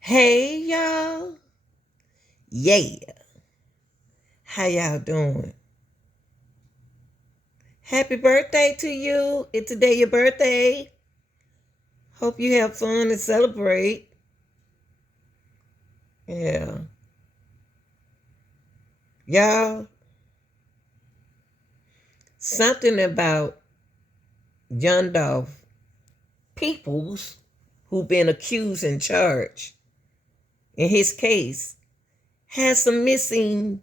Hey y'all. Yeah. How y'all doing? Happy birthday to you. It's today your birthday. Hope you have fun and celebrate. Yeah. Y'all, something about John Dolph Peoples, who been accused and charged in his case, has some missing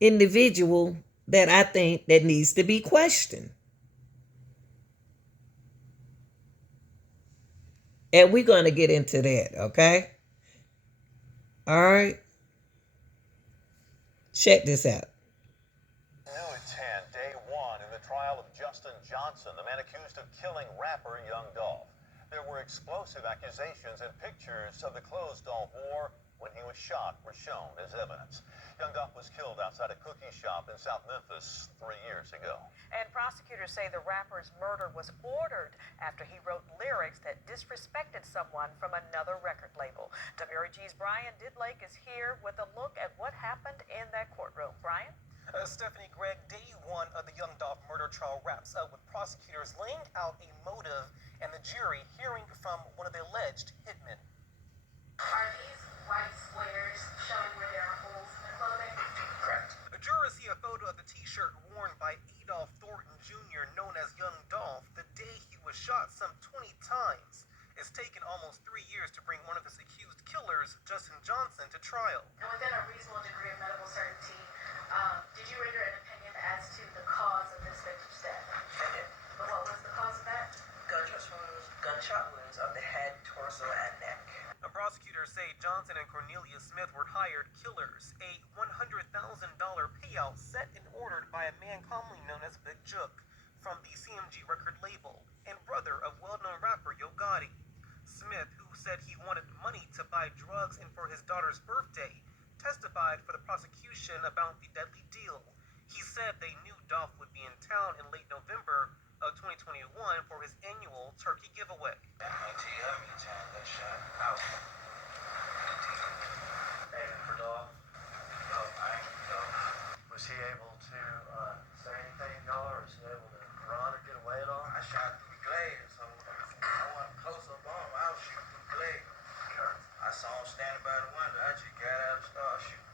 individual that I think that needs to be questioned. And we're going to get into that, okay? All right. Check this out. New at 10, day one in the trial of Justin Johnson, the man accused of killing rapper Young Dolph. There were explosive accusations and pictures of the clothes Dolph wore when he was shot were shown as evidence. Young Dolph was killed outside a cookie shop in South Memphis 3 years ago. And prosecutors say the rapper's murder was ordered after he wrote lyrics that disrespected someone from another record label. WRG's Brian Didlake is here with a look at what happened in that courtroom. Brian? Stephanie, Greg, day one of the Young Dolph murder trial wraps up with prosecutors laying out a motive and the jury hearing from one of the alleged hitmen. Are these white squares showing where there are holes in the clothing? Correct. The jurors see a photo of the t-shirt worn by Adolph Thornton Jr., known as Young Dolph, the day he was shot some 20 times. It's taken almost 3 years to bring one of his accused killers, Justin Johnson, to trial. And within a reasonable degree of medical certainty, did you render an opinion as to the cause of this victim's death? I did. But what was the cause of that? Gunshot wounds of the head, torso, and neck. The prosecutors say Johnson and Cornelius Smith were hired killers, a $100,000 payout set and ordered by a man commonly known as Big Jook from the CMG record label and brother of well-known rapper Yo Gotti. Smith, who said he wanted money to buy drugs and for his daughter's birthday, testified for the prosecution about the deadly deal. He said they knew Dolph would be in town in late November of 2021 for his annual turkey giveaway. For Dolph? No, I ain't Dolph. Was he able to say anything, or was he able to run or get away at all? I shot through glass, so I wasn't close up on him. I was shooting through glass. I saw him standing by the window. I just got out and started shooting.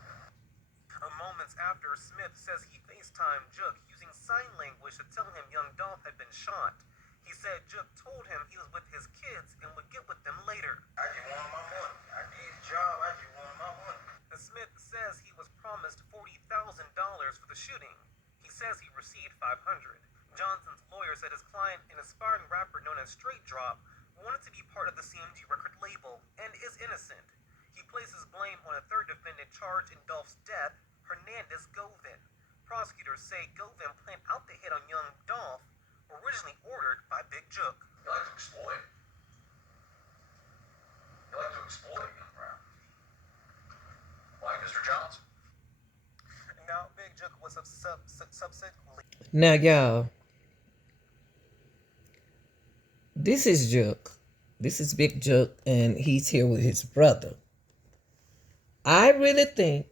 Moments after, Smith says he FaceTimed Jook using sign language to tell him Young Dolph had been shot. He said Jook told him he was with his kids and would get with them later. I just wanted my money. I need a job. I just wanted my money. Smith says he was promised $40,000 for the shooting. He says he received $500. Johnson's lawyer said his client, an aspiring rapper known as Straight Drop, wanted to be part of the CMG record label and is innocent. He places blame on a third defendant charged in Dolph's death, Hernandez Govin. Prosecutors say Govin planned out the hit on Young Dolph, originally ordered by Big Jook. You like to exploit. You like to exploit young rap. Like Mr. Johnson. Now, Big Jook was subsequently. Now, y'all, this is Jook. This is Big Jook, and he's here with his brother. I really think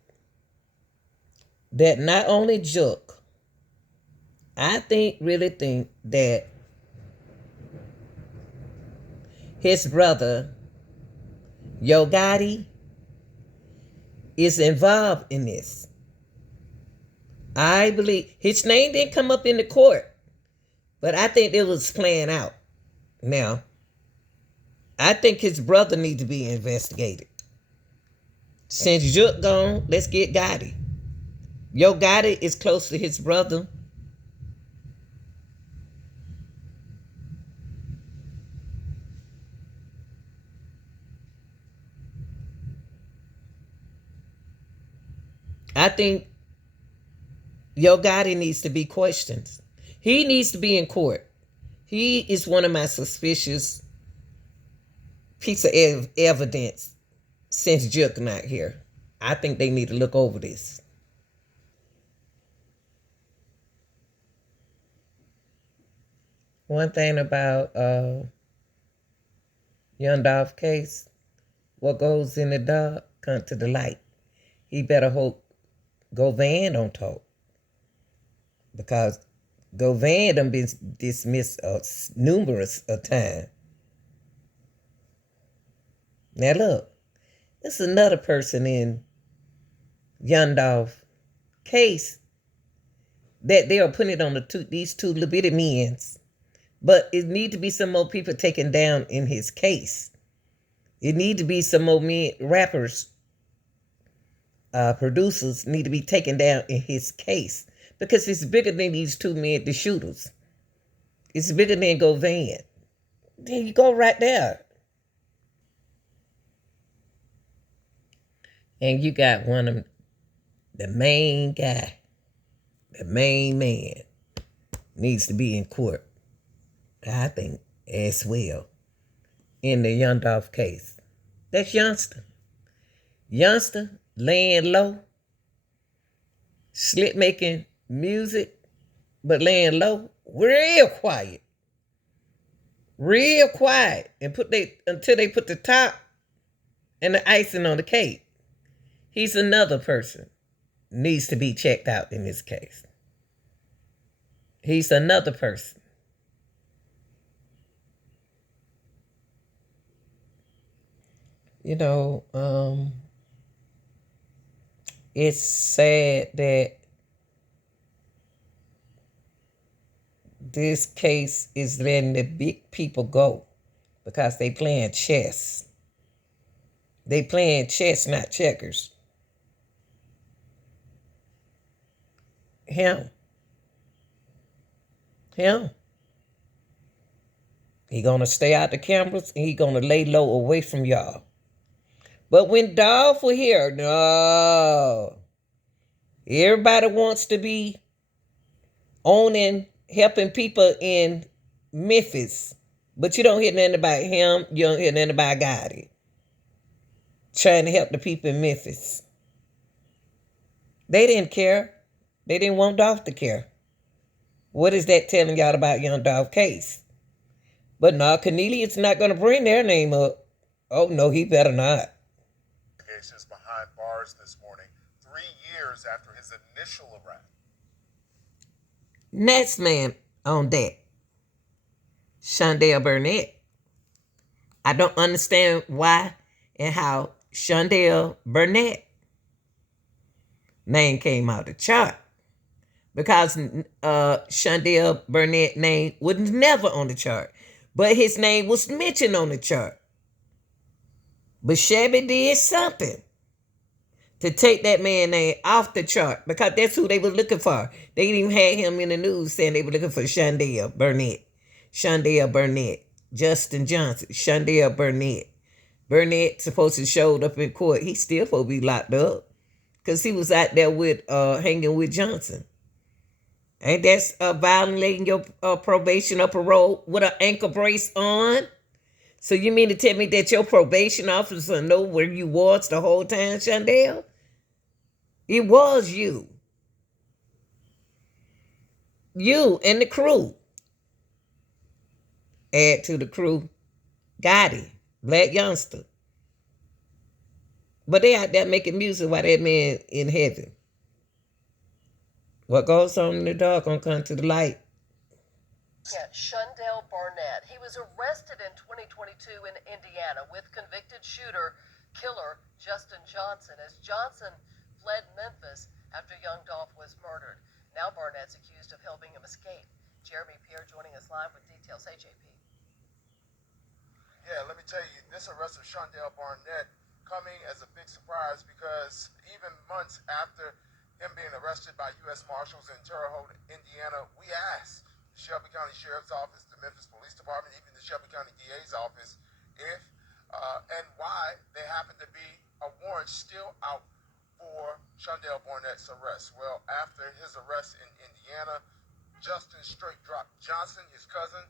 that not only Jook, really think that his brother, Yo Gotti, is involved in this. I believe his name didn't come up in the court, but I think it was playing out. Now, I think his brother needs to be investigated. Since Jook gone, let's get Gotti. Yo Gotti is close to his brother. I think Yo Gotti needs to be questioned. He needs to be in court. He is one of my suspicious piece of evidence since Jook not here. I think they need to look over this. One thing about Young Dolph case what goes in the dark come to the light. He better hope Govan don't talk. Because Govan done been dismissed numerous a time. Now look, this is another person in Young Dolph case that they are putting it on these two little bitty men's. But it need to be some more people taken down in his case. It need to be some more rappers, producers need to be taken down in his case. Because it's bigger than these two men, the shooters. It's bigger than Govan. There you go right there. And you got one of the main guy, the main man, needs to be in court, I think, as well, in the Young Dolph case. That's Youngster. Youngster laying low, slit making music, but laying low, real quiet. Real quiet. And until they put the top and the icing on the cake. He's another person needs to be checked out in this case. He's another person. You know, it's sad that this case is letting the big people go because they playing chess. They playing chess, not checkers. Him. He gonna stay out the cameras and he gonna lay low away from y'all. But when Dolph was here, no. Everybody wants to be owning, helping people in Memphis. But you don't hear nothing about him. You don't hear nothing about Gotti. Trying to help the people in Memphis. They didn't care. They didn't want Dolph to care. What is that telling y'all about Young Dolph case? But no, Cornelius not going to bring their name up. Oh, no, he better not. Is behind bars this morning, 3 years after his initial arrest. Next man on deck, Shondell Burnett. I don't understand why and how Shondell Burnett name came out the chart. Because Shondell Burnett name was never on the chart. But his name was mentioned on the chart. But Chevy did something to take that man's name off the chart because that's who they were looking for. They even had him in the news saying they were looking for Shondell Burnett. Shondell Burnett. Justin Johnson. Shondell Burnett. Burnett supposed to showed up in court. He still supposed to be locked up because he was out there with hanging with Johnson. Ain't that violating your probation or parole with an ankle brace on? So you mean to tell me that your probation officer know where you was the whole time, Shondell? It was you. You and the crew. Add to the crew, Gotti, Black Youngster. But they out there making music while that man in heaven. What goes on in the dark gonna come to the light. Yeah, Shondell Burnett. He was arrested in 2022 in Indiana with convicted killer Justin Johnson as Johnson fled Memphis after Young Dolph was murdered. Now Burnett's accused of helping him escape. Jeremy Pierre joining us live with details. Hey, JP. Yeah, let me tell you, this arrest of Shondell Burnett coming as a big surprise because even months after him being arrested by U.S. Marshals in Terre Haute, Indiana, we asked the Shelby County Sheriff's Office, the Memphis Police Department, even the Shelby County DA's office, if and why there happened to be a warrant still out for Shondell Burnett's arrest. Well, after his arrest in Indiana, Justin Straight Drop Johnson, his cousin,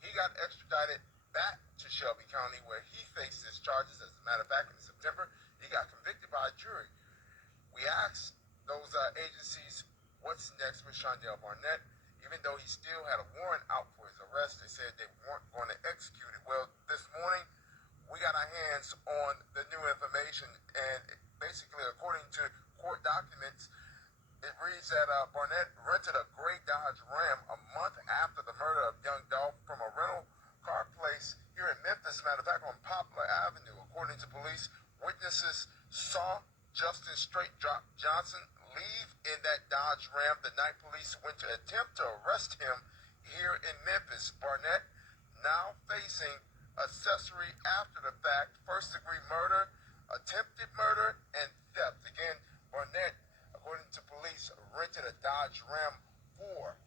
he got extradited back to Shelby County where he faced his charges. As a matter of fact, in September, he got convicted by a jury. We asked those agencies, what's next with Shondell Burnett? Even though he still had a warrant out for his arrest, they said they weren't going to execute it. Well, this morning, we got our hands on the new information, and basically, according to court documents, it reads that Barnett rented a gray Dodge Ram a month after the murder of young Dolph from a rental car place here in Memphis, matter of fact, on Poplar Avenue. According to police, witnesses saw Justin Straight Drop Johnson leave in that Dodge Ram the night police went to attempt to arrest him here in Memphis. Barnett now facing accessory after the fact, first-degree murder, attempted murder, and theft. Again, Barnett, according to police, rented a Dodge Ram for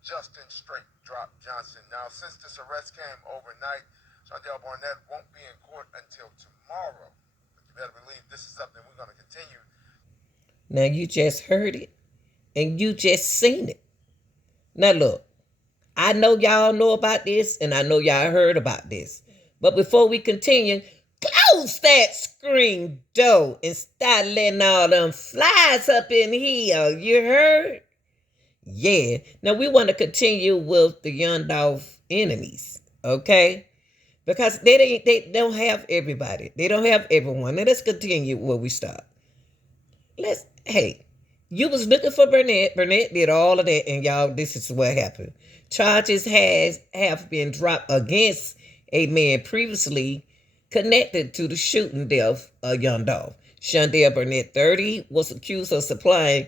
Justin Straight Drop Johnson. Now, since this arrest came overnight, Shondell Barnett won't be in court until tomorrow. But you better believe this is something we're going to continue. Now, you just heard it, and you just seen it. Now, look, I know y'all know about this, and I know y'all heard about this. But before we continue, close that screen door and start letting all them flies up in here. You heard? Yeah. Now, we want to continue with the Young Dolph enemies, okay? Because they don't have everybody. They don't have everyone. Now, let's continue where we stop. Hey, you was looking for Burnett. Burnett did all of that, and y'all, this is what happened. Charges have been dropped against a man previously connected to the shooting death of young Dolph. Shondell Burnett, 30, was accused of supplying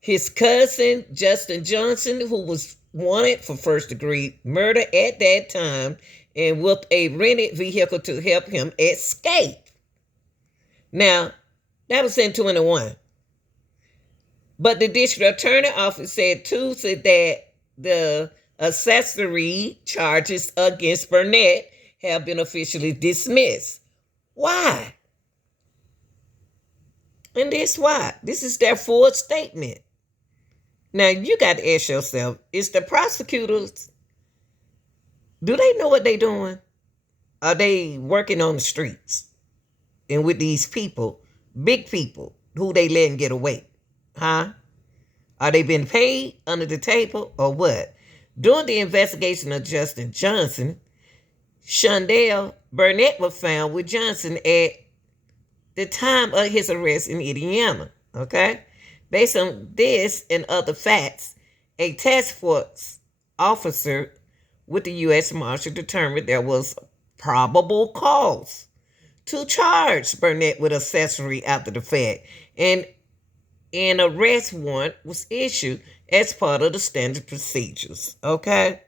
his cousin, Justin Johnson, who was wanted for first-degree murder at that time, and with a rented vehicle to help him escape. Now, that was in 21. But the district attorney office said Tuesday that the accessory charges against Burnett have been officially dismissed. Why? And this why. This is their full statement. Now, you got to ask yourself, is the prosecutors, do they know what they're doing? Are they working on the streets? And with these people, big people, who they letting get away? Huh? Are they being paid under the table or what? During the investigation of Justin Johnson, Shondell Burnett was found with Johnson at the time of his arrest in Indiana. Okay? Based on this and other facts, a task force officer with the U.S. Marshal determined there was probable cause to charge Burnett with accessory after the fact, and an arrest warrant was issued as part of the standard procedures. Okay?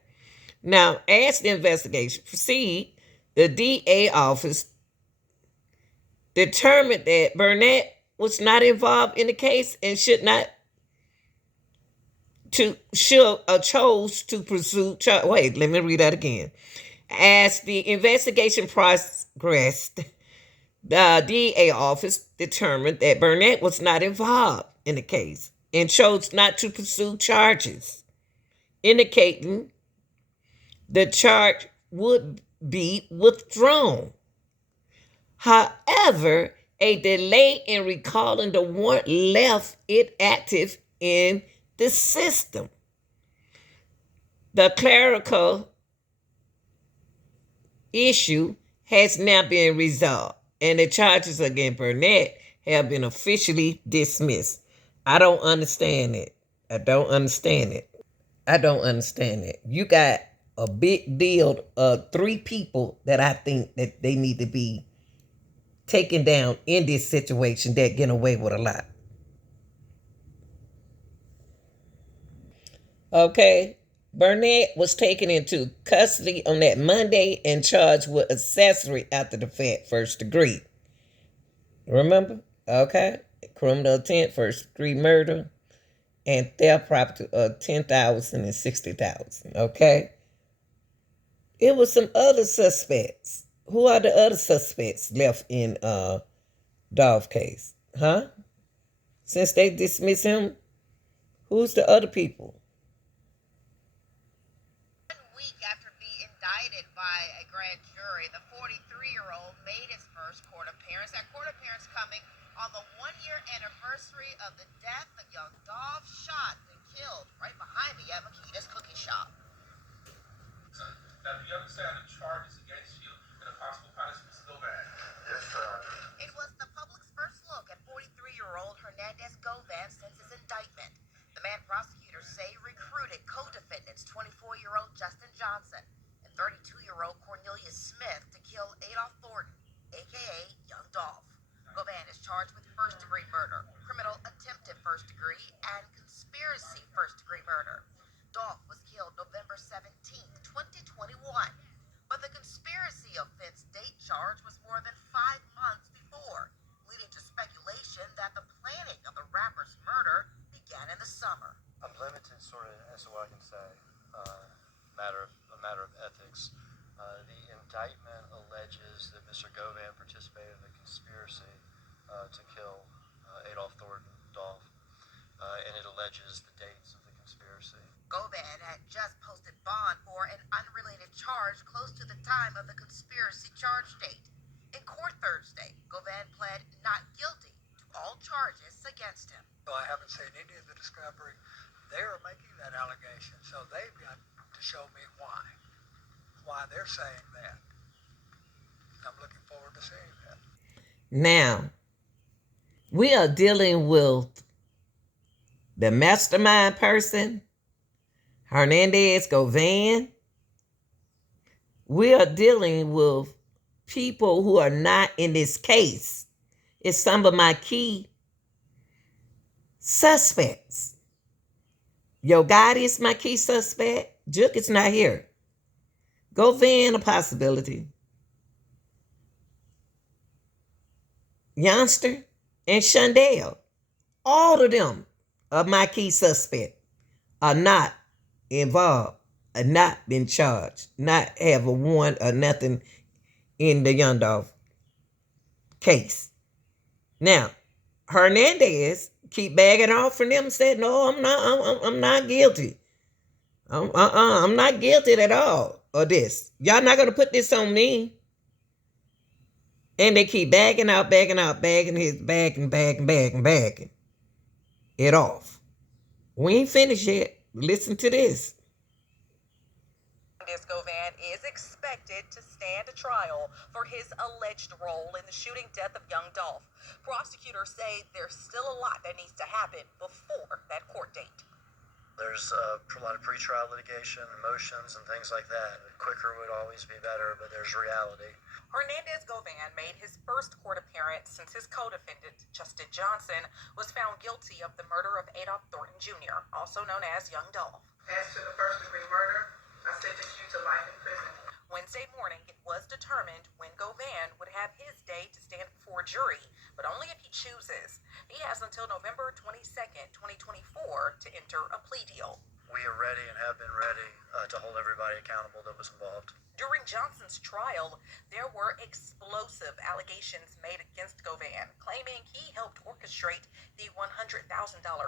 Now, as the investigation proceeded, the DA office determined that Burnett was not involved in the case and chose to pursue charge. Wait, let me read that again. As the investigation progressed, the DA office determined that Burnett was not involved in the case and chose not to pursue charges, indicating the charge would be withdrawn. However, a delay in recalling the warrant left it active in the system. The clerical issue has now been resolved, and the charges against Burnett have been officially dismissed. I don't understand it. I don't understand it. You got a big deal of 3 people that I think that they need to be taken down in this situation that get away with a lot. Okay? Burnett was taken into custody on that Monday and charged with accessory after the fact, first degree. Remember? Okay? Criminal intent, first degree murder, and theft property of $10,000 and $60,000. Okay? It was some other suspects. Who are the other suspects left in Dolph case? Huh? Since they dismissed him, who's the other people? 1 week after being indicted by a grand jury, the 43-year-old made his first court appearance. That court appearance coming on the 1-year anniversary of the death of young Dolph, shot and killed right behind me at Makita's Cookie Shop. Now, do you understand the charges against you and the possible punishments of those 24-year-old Justin Johnson and 32-year-old Cornelius Smith to kill Adolph Thornton, aka Young Dolph. Govan is charged with first-degree murder, criminal attempted first-degree, and conspiracy first-degree murder. Dolph was killed November 17, 2021, but the conspiracy offense date charge was more than 5 months before, leading to speculation that the planning of the rapper's murder began in the summer. I'm limited sort of as to what I can say, a matter of ethics. The indictment alleges that Mr. Govan participated in a conspiracy to kill Adolph Thornton, Dolph, and it alleges the dates of the conspiracy. Govan had just posted bond for an unrelated charge close to the time of the conspiracy charge date. In court Thursday, Govan pled not guilty to all charges against him. So I haven't seen any of the discovery. They are making that allegation, so they've got to show me why they're saying that. I'm looking forward to seeing that. Now, we are dealing with the mastermind person, Hernandez Govan. We are dealing with people who are not in this case. It's some of my key suspects. Yo Gotti is my key suspect. Juk is not here. Govan, a possibility. Youngster and Shondell, all of them are my key suspect, are not involved, are not been charged, not have a warrant or nothing in the Young Dolph case. Now, Hernandez keep bagging off from them and said, no, I'm not guilty. I'm not guilty at all of this. Y'all not gonna put this on me. And they keep bagging it off. We ain't finished yet. Listen to this. Govan is expected to stand trial for his alleged role in the shooting death of young Dolph. Prosecutors say there's still a lot that needs to happen before that court date. There's a lot of pretrial litigation, motions, and things like that. Quicker would always be better, but there's reality. Hernandez Govan made his first court appearance since his co-defendant, Justin Johnson, was found guilty of the murder of Adolph Thornton Jr., also known as Young Dolph. As to the first-degree murder, I sentence you to life in prison. Wednesday morning, it was determined when Govan would have his day to stand before a jury, but only if he chooses. He has until November 22nd, 2024 to enter a plea deal. We are ready and have been ready to hold everybody accountable that was involved. During Johnson's trial, there were explosive allegations made against Govan, claiming he helped orchestrate the $100,000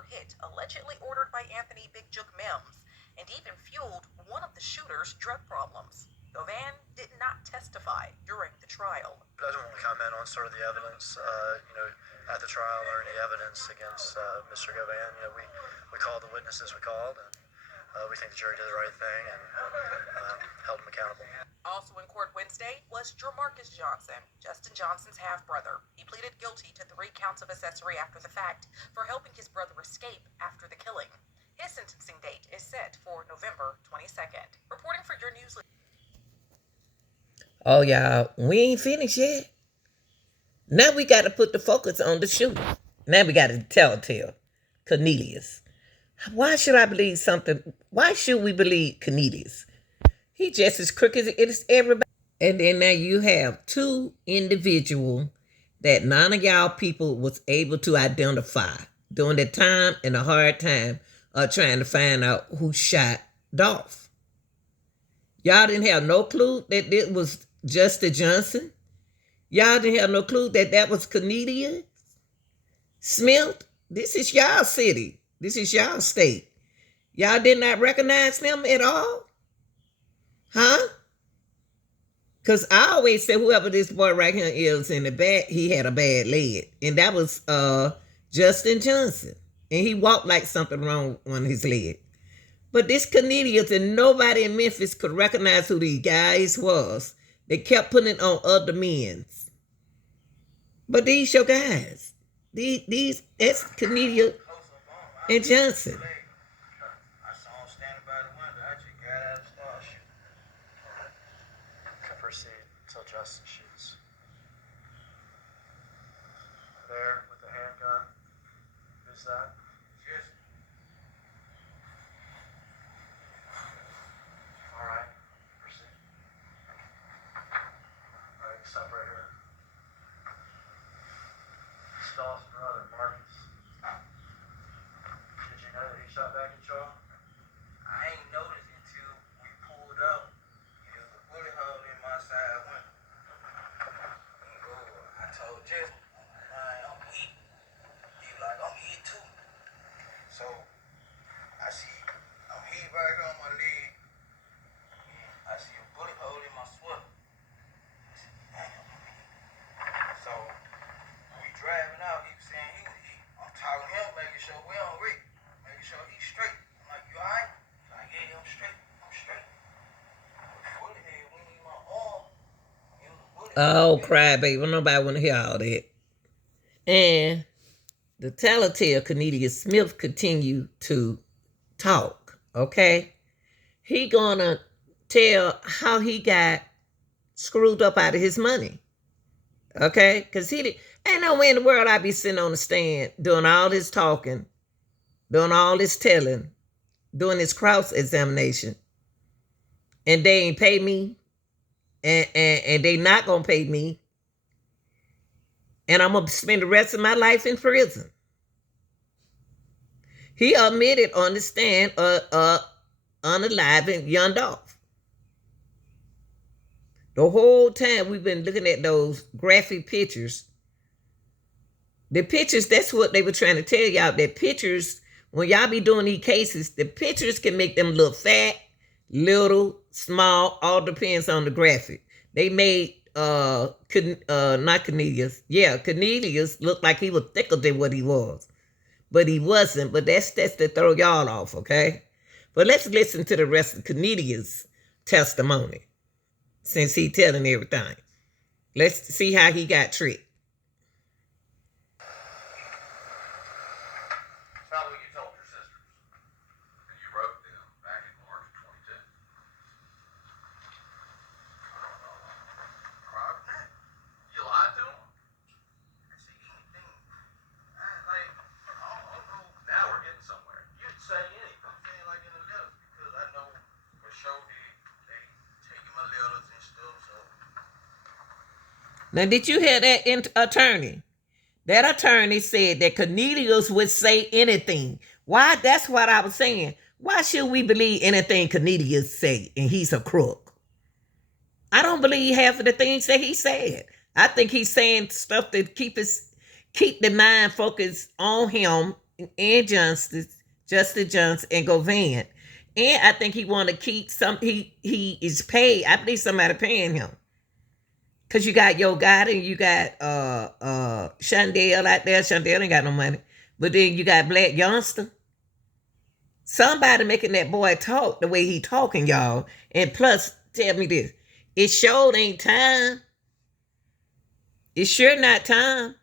hit allegedly ordered by Anthony Big Juk Mims, and even fueled one of the shooter's drug problems. Govan did not testify during the trial. I don't want to comment on sort of the evidence, at the trial or any evidence against Mr. Govan. We called the witnesses we called, and we think the jury did the right thing and held him accountable. Also in court Wednesday was Jamarcus Johnson, Justin Johnson's half-brother. He pleaded guilty to 3 counts of accessory after the fact for helping his brother escape after the killing. His sentencing date is set for November 22nd. Reporting for your news. Oh, y'all, we ain't finished yet. Now we got to put the focus on the shooter. Now we got to tell Cornelius. Why should I believe something? Why should we believe Cornelius? He just as crooked as everybody. And then now you have 2 individuals that none of y'all people was able to identify during the time and the hard time of trying to find out who shot Dolph. Y'all didn't have no clue that it was Justin Johnson. Y'all didn't have no clue that that was Cornelius Smith. This is y'all city. This is y'all state. Y'all did not recognize them at all? Huh? Because I always say whoever this boy right here is in the back, he had a bad leg. And that was Justin Johnson. And he walked like something wrong on his leg. But this Cornelius and nobody in Memphis could recognize who these guys was. They kept putting it on other men. But these your guys. That's Cornelius and Johnson. I saw him standing by the window. I just got Oh, cry, baby. Nobody want to hear all that. And the tattletale Cornelius Smith continue to talk, okay? He gonna tell how he got screwed up out of his money, okay? Because ain't no way in the world I be sitting on the stand doing all this talking, doing all this telling, doing this cross-examination, and they ain't pay me, and they not gonna pay me, and I'm gonna spend the rest of my life in prison. He admitted on the stand unaliving young Dolph. The whole time we've been looking at those graphic pictures. The pictures, that's what they were trying to tell y'all, that pictures, when y'all be doing these cases, the pictures can make them look fat, little, small, all depends on the graphic. They made not Cornelius. Yeah, Cornelius looked like he was thicker than what he was. But he wasn't. But that's to throw y'all off, okay? But let's listen to the rest of Cornelius' testimony, since he telling everything. Let's see how he got tricked. Tell me you told your sisters, and you wrote them back in March 2010. Robert, you lied to them? I see anything. Now we're getting somewhere. You'd say anything. I'm saying like in the letters because I know for sure they taking my letters and stuff. So Now, did you hear that attorney? That attorney said that Cornelius would say anything. Why? That's what I was saying. Why should we believe anything Cornelius say and he's a crook? I don't believe half of the things that he said. I think he's saying stuff that keep the mind focused on him and Justice Johnson and Govan. And I think he want to keep he is paid. I believe somebody paying him. Because you got Yo Gotti and you got Shondell out there. Shondell ain't got no money. But then you got Black Youngster. Somebody making that boy talk the way he talking, y'all. And plus, tell me this. It sure ain't time. It's sure not time.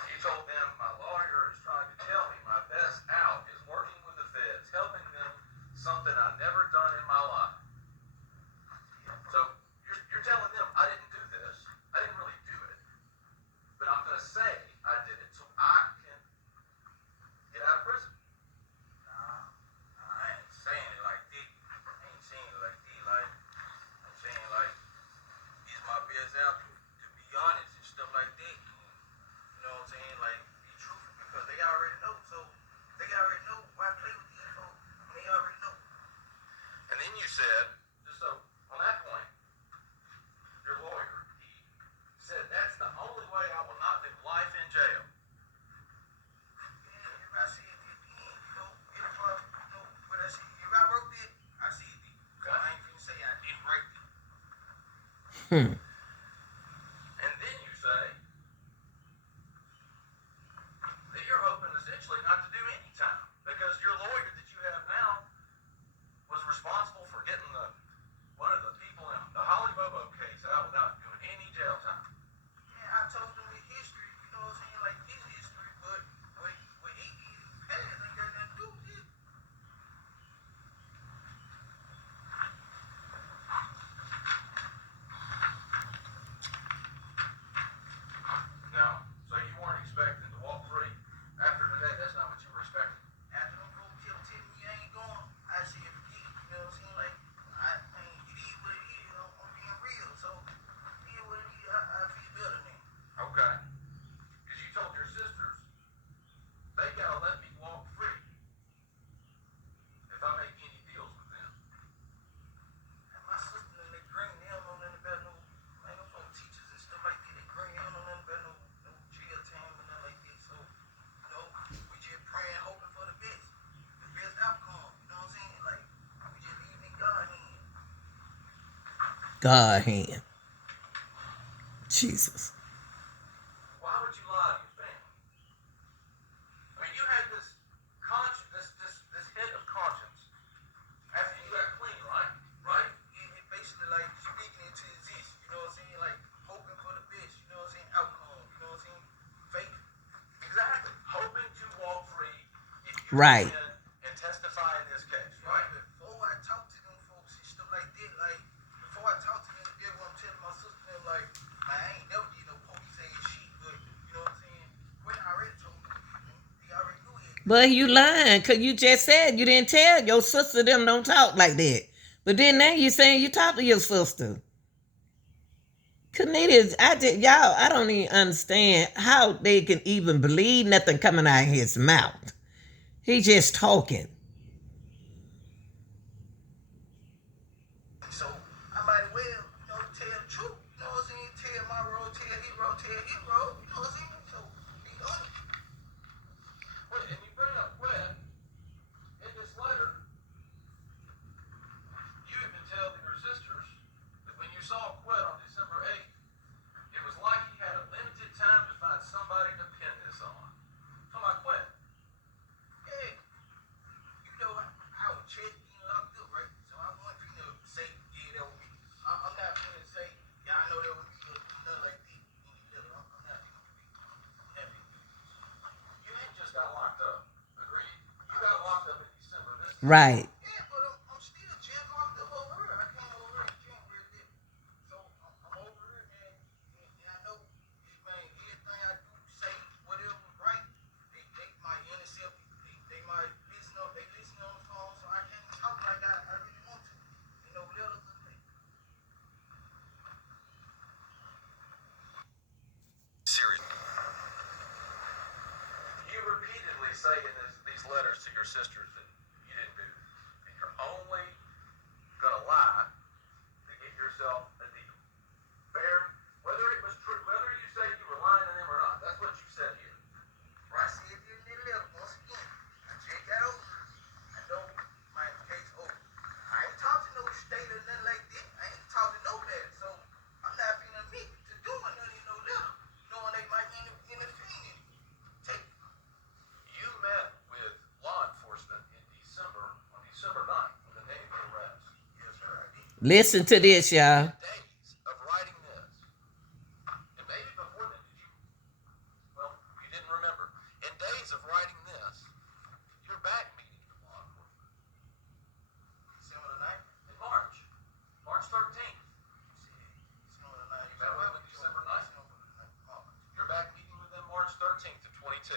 You told them my lawyer is trying to tell me my best out is working with the feds, helping them something I've never done in my life. So you're telling them I didn't do this. I didn't really do it. But I'm going to say I did it so I can get out of prison. nah, I ain't saying it like that. I ain't saying it like that. Like I'm saying like it's my best out to be honest and stuff like that. You know what I'm saying? Like be truthful because they already know. So they already know why I play with these folks. They already know. And then you said, just so on that point, your lawyer, he said that's the only way I will not do life in jail. Yeah, if I see it again, you know, if what I see, if I wrote it, I see it. Okay. I ain't finna say I didn't write it. And then you say that you're hoping essentially not to do any time because your lawyer that you have now was responsible for getting one of the people in the Holly Bobo case out without doing any jail time. Yeah, I told them his history, you know what I'm saying, like his history, but what he has ain't got nothing to do with it. Now, so you weren't expecting to walk free after today. That's not what you were expecting. After them folks kept telling me I ain't going, I see it again, you know what I'm saying, like, I mean, it is what it is, I'm being real, so it is what it is, I feel better now. Okay. Because you told your sisters they gotta let me walk free if I make any deals with them. And my sister and they green, they don't know nothing about no, like, no folk teachers and stuff like that, they green, they don't know nothing about no jail time and nothing like that, so, you know, we just praying, hoping for the best outcome, you know what I'm saying, like, we just leaving in God's hand. God hand. Jesus. Why would you lie to your family? I mean, you had this conscience, this hit of conscience after you got clean, right? Right? Yeah, Right. And testify in this case, right? Before I talk to them folks and stuff like that, like, before I talk to them, that's what I'm telling my sister, them, like, I ain't never did no police ass shit, but, you know what I'm saying? When I already told them, they already knew it. But you lying, because you just said you didn't tell your sister them don't talk like that. But then now you saying you talk to your sister. Cornelius, I don't even understand how they can even believe nothing coming out of his mouth. He just talking. So I might as well, you know, tell the truth. You know what I'm saying? Tell my road, tell his road, tell his road. You know what I'm saying? So be honest. Well, and you bring up Webb in this letter. You even tell your sisters that when you saw Quet on December 8th, it was like he had a limited time to find somebody to pin this on. So like Quet, yeah, you know, I was checked being locked up, right? So I want you to say, yeah, that was me. I'm not going to say, yeah, I know that was me or nothing like that. I'm not going to be happy. You ain't just got locked up. Agreed? You got locked up in December. Right. Yeah, but I'm still just locked up over here. I came over here in January. So I'm over here, and I know, man, everything I do, say, whatever, right? They might intercept, they might listen up, they listen on the phone, so I can't talk like I really want to. You know, letters and things. Serious. You repeatedly say in these letters to your sisters that you didn't do this. And you're only going to lie to get yourself a deal. Fair? Whether it was true, whether you say you were lying to them or not, that's what you said here. Right? See, if you did it once again, I check out. I know my case over. I ain't talked to no state or nothing like that. I ain't talked to nobody. So I'm not being admit to doing nothing in no letter, knowing they might intervene in it. Take it. You met with law enforcement in December, on December 9th, on the day of your arrest. Yes, sir, I did. Listen to this, y'all. Days of writing this, and maybe before that, well, you didn't remember. In days of writing this, you're back meeting with law enforcement. December the 9th? In March. March 13th. December the 9th. You met with them December 9th. You're back meeting with them March 13th of 22.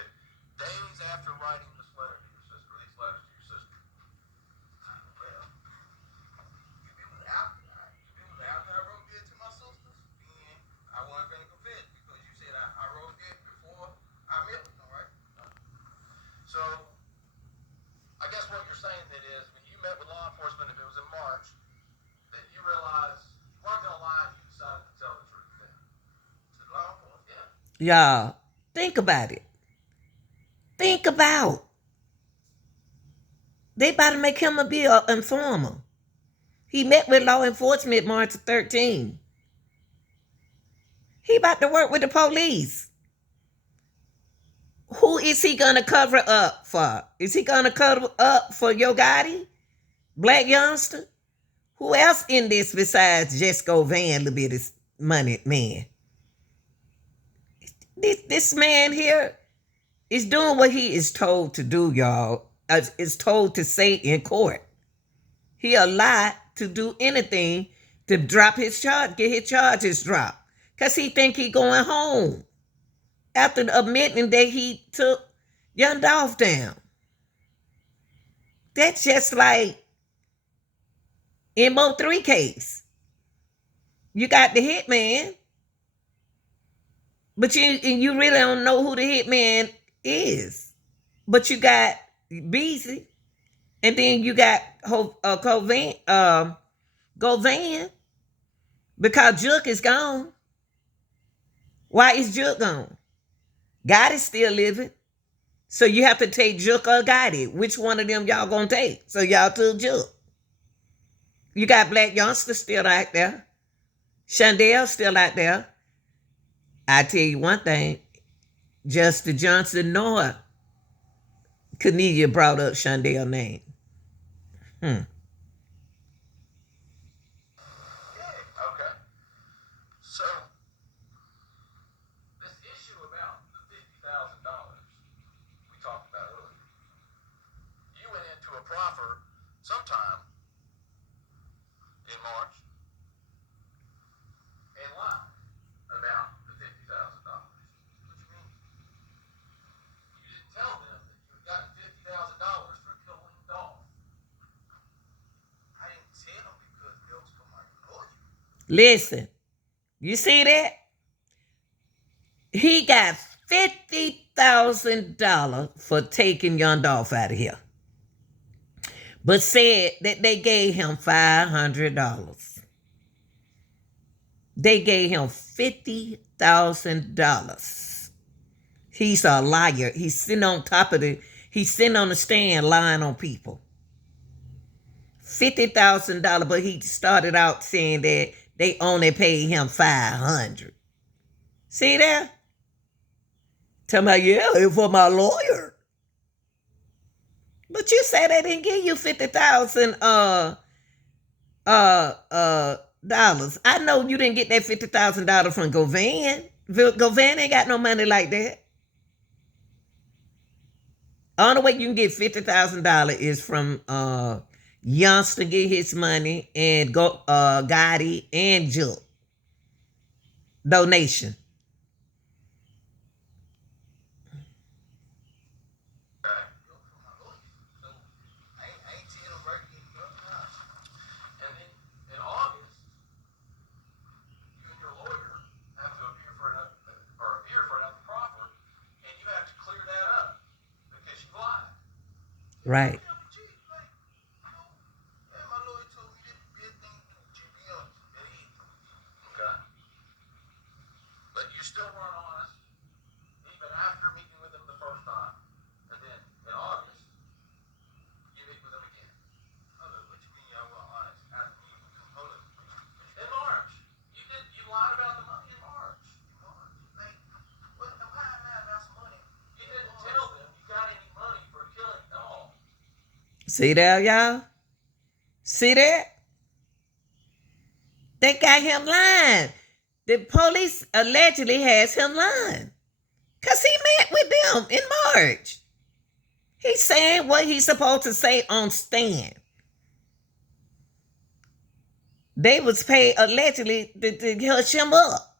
Days after writing this letter to your sister, these letters to your sister. Well, if it was after I wrote that to my sisters, then I wasn't going to confess because you said I wrote that before I met with them, right? So, I guess what you're saying then is when you met with law enforcement, if it was in March, that you realized you weren't going to lie and you decided to tell the truth then. To law enforcement, yeah. Y'all, think about it. Think about. They about to make him be an informer. He met with law enforcement March 13. He about to work with the police. Who is he going to cover up for? Is he going to cover up for Yo Gotti? Black youngster? Who else in this besides Jesco Van, little bit of money man? This man here is doing what he is told to do, y'all. Is told to say in court. He a lie to do anything to drop his charge, get his charges dropped. Because he think he going home. After admitting that he took Young Dolph down. That's just like MO3 case. You got the hitman, but you really don't know who the hitman is. But you got Beasley, and then you got Govan, because Jook is gone. Why is Jook gone? Gotti's still living. So you have to take Jook or Gotti. Which one of them y'all gonna take? So y'all took Jook. You got Black Youngster still out there. Shondell still out there. I tell you one thing. Justice Johnson nor Cornelia brought up Shondell's name. Okay. So, this issue about the $50,000 we talked about earlier, Listen, you see that? He got $50,000 for taking young Dolph out of here, but said that they gave him $500. They gave him $50,000. He's a liar. He's sitting on the stand lying on people. $50,000, but he started out saying that they only paid him $500. See that? Tell me, yeah, it's for my lawyer. But you said they didn't give you $50,000 dollars. I know you didn't get that $50,000 from Govan. Govan ain't got no money like that. Only way you can get $50,000 is from Youngster get his money and Gotti and Juke donation. Right. But you still weren't honest, even after meeting with him the first time. And then in August, you meet with him again. What you mean I wasn't honest after meeting with him? Hold up. In March. You lied about the money in March. How did I lie about some money? You didn't tell them you got any money for killing Dolph. See that, y'all? See that? They got him lying. The police allegedly has him lying. Because he met with them in March. He's saying what he's supposed to say on stand. They was paid allegedly to hush him up.